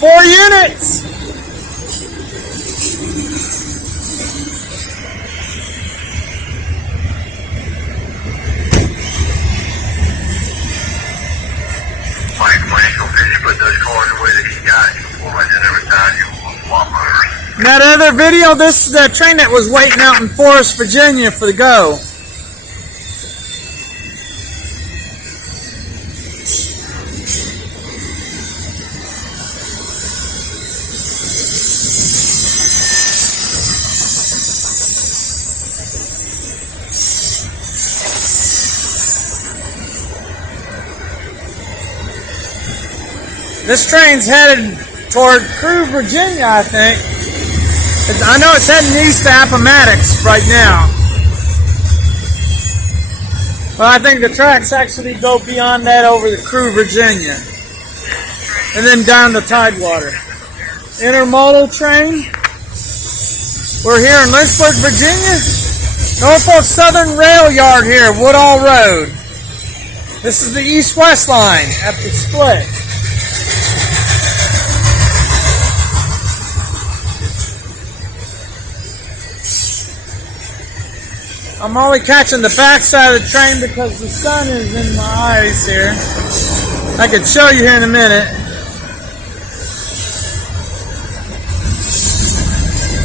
4 units. In that other video, this is the train that was waiting out in Forest, Virginia for the go. This train's headed toward Crewe, Virginia, I think. I know it's heading east to Appomattox right now. But I think the tracks actually go beyond that over to Crewe, Virginia. And then down to Tidewater. Intermodal train. We're here in Lynchburg, Virginia. Norfolk Southern Rail Yard here, Woodall Road. This is the east-west line at the split. I'm only catching the back side of the train because the sun is in my eyes here. I can show you here in a minute.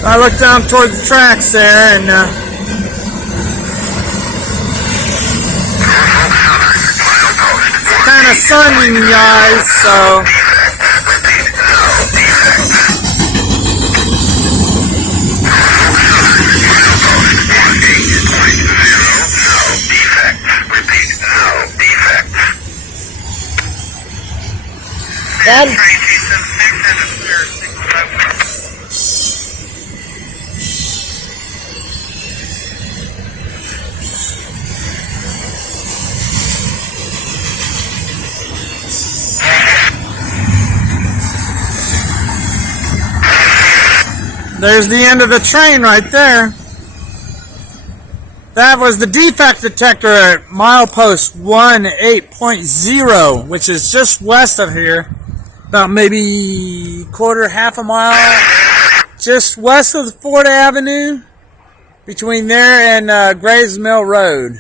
I look down toward the tracks there and it's kind of sunny in the eyes, so there's the end of the train right there. That was the defect detector at milepost 18.0, which is just west of here. About maybe half a mile just west of the Ford Avenue, between there and Graves Mill Road.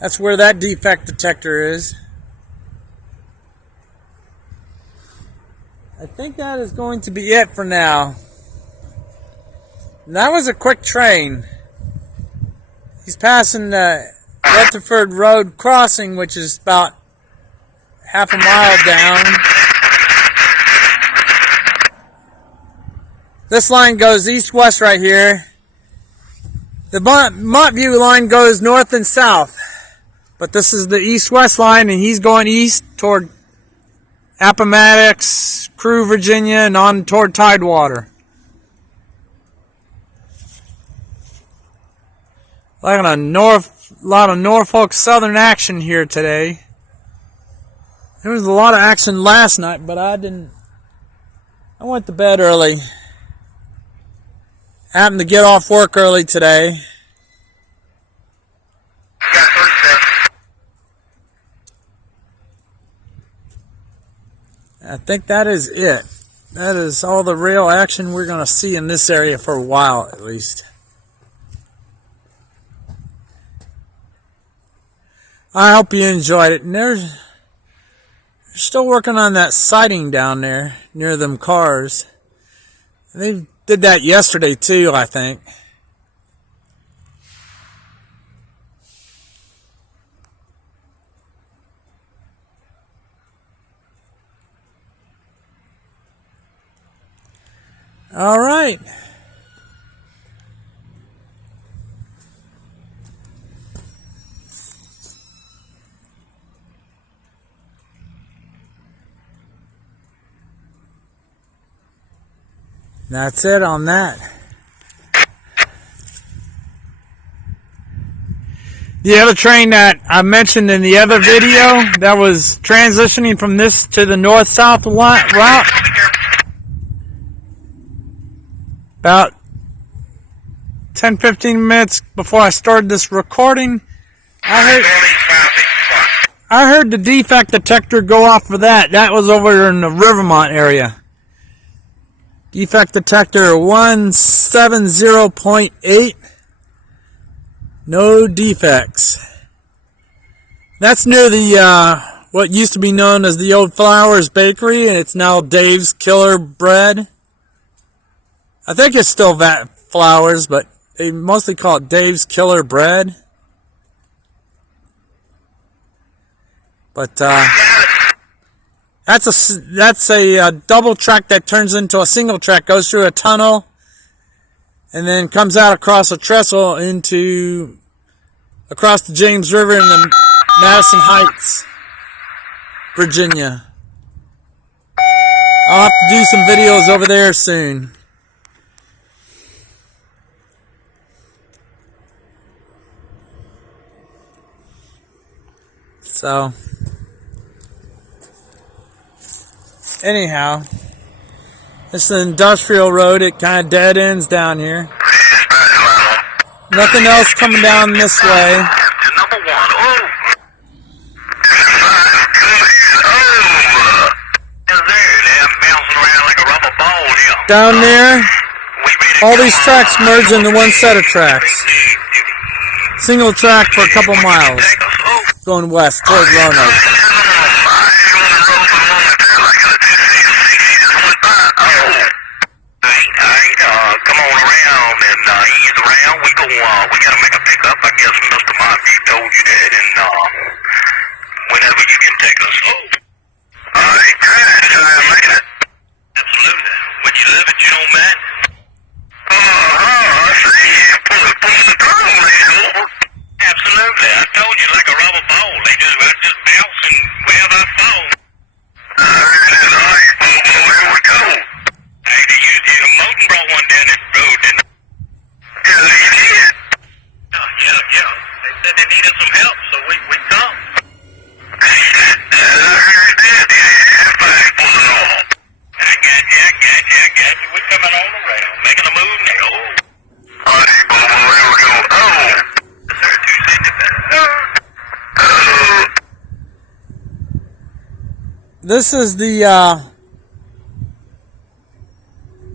That's where that defect detector is. I think that is going to be it for now. And that was a quick train. He's passing Rutherford Road crossing, which is about half a mile down. This line goes east-west right here. The Montview line goes north and south. But this is the east-west line, and he's going east toward Appomattox, Crewe, Virginia, and on toward Tidewater. Like a lot of Norfolk Southern action here today. There was a lot of action last night, but I went to bed early. Happened to get off work early today. I think that is it. That is all the rail action we're going to see in this area for a while, at least. I hope you enjoyed it. And they're still working on that siding down there near them cars. They did that yesterday too, I think. All right. That's it on that. The other train that I mentioned in the other video that was transitioning from this to the north-south route, about 10-15 minutes before I started this recording, I I heard the defect detector go off for that. That was over in the Rivermont area. Defect detector 170.8. No defects. That's near the what used to be known as the Old Flowers Bakery, and it's now Dave's Killer Bread. I think it's still that Flowers, but they mostly call it Dave's Killer Bread. But that's a double track that turns into a single track, goes through a tunnel, and then comes out across a trestle across the James River in the Madison Heights, Virginia. I'll have to do some videos over there soon. So, anyhow, this is an industrial road. It kind of dead ends down here. Nothing else coming down this way. Down there, all these tracks merge into one set of tracks. Single track for a couple miles, going west toward Roanoke. This is the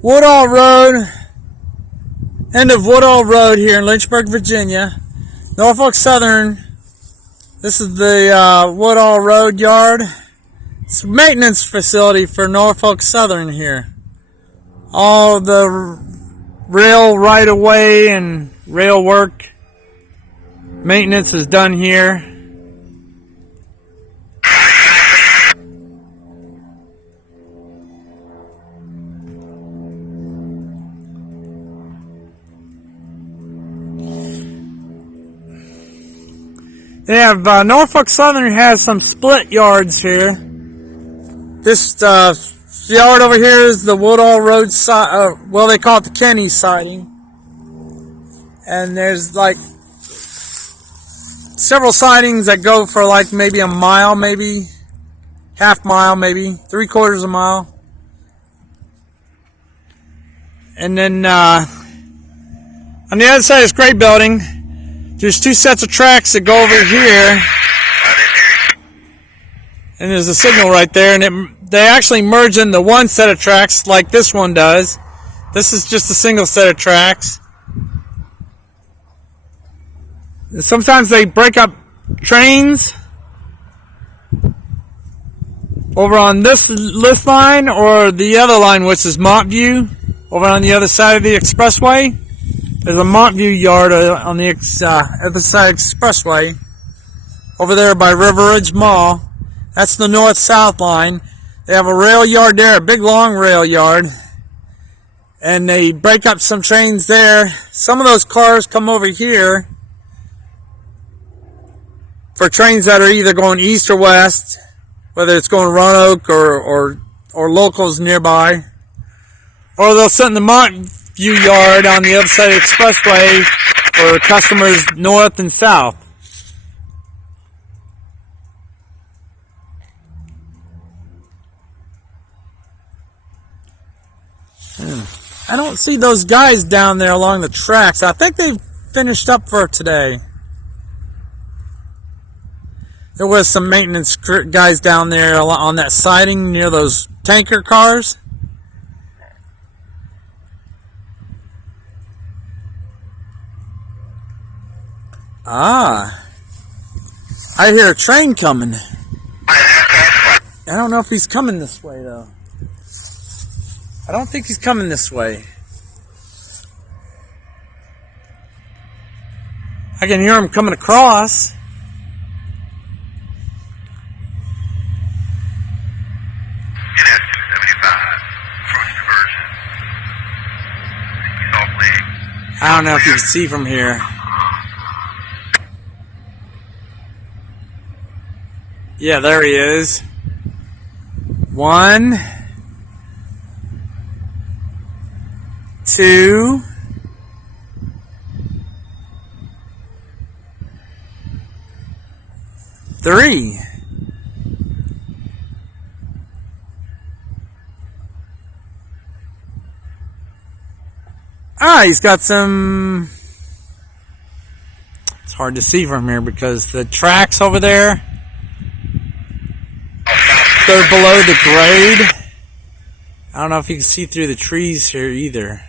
Woodall Road, end of Woodall Road here in Lynchburg, Virginia. Norfolk Southern. This is the Woodall Road yard. It's a maintenance facility for Norfolk Southern here. All the rail right-of-way and rail work maintenance is done here. They have Norfolk Southern has some split yards here. This yard over here is the Woodall Road side. Well, they call it the Kenny siding. And there's like several sidings that go for like maybe a mile, maybe half mile, maybe 3/4 a mile. And then on the other side is Great Building. There's two sets of tracks that go over here, and there's a signal right there, and they actually merge into one set of tracks like this one does. This is just a single set of tracks. Sometimes they break up trains over on this line or the other line, which is Montview, over on the other side of the expressway. There's a Montview yard on the other side expressway over there by River Ridge Mall. That's the north-south line. They have a rail yard there, a big long rail yard, and they break up some trains there. Some of those cars come over here for trains that are either going east or west, whether it's going to Roanoke or locals nearby, or they'll sit in the Montview yard on the other side of the expressway for customers north and south. I don't see those guys down there along the tracks. I think they've finished up for today. There was some maintenance guys down there on that siding near those tanker cars. Ah, I hear a train coming. I don't know if he's coming this way though. I don't think he's coming this way. I can hear him coming across. I don't know if you can see from here. Yeah, there he is. 1, 2, 3. Ah, he's got some... It's hard to see from here because the tracks over there, they're below the grade. I don't know if you can see through the trees here either.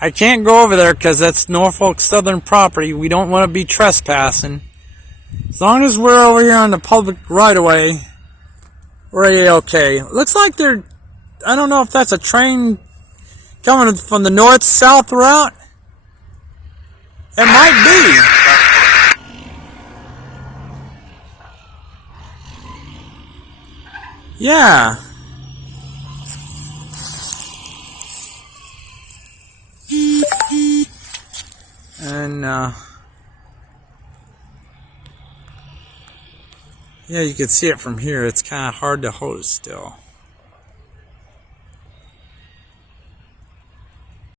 I can't go over there because that's Norfolk Southern property. We don't want to be trespassing. As long as we're over here on the public right-of-way, we're A-okay. Looks like they're... I don't know if that's a train coming from the north-south route. It might be. Yeah. And, yeah, you can see it from here. It's kind of hard to hold still.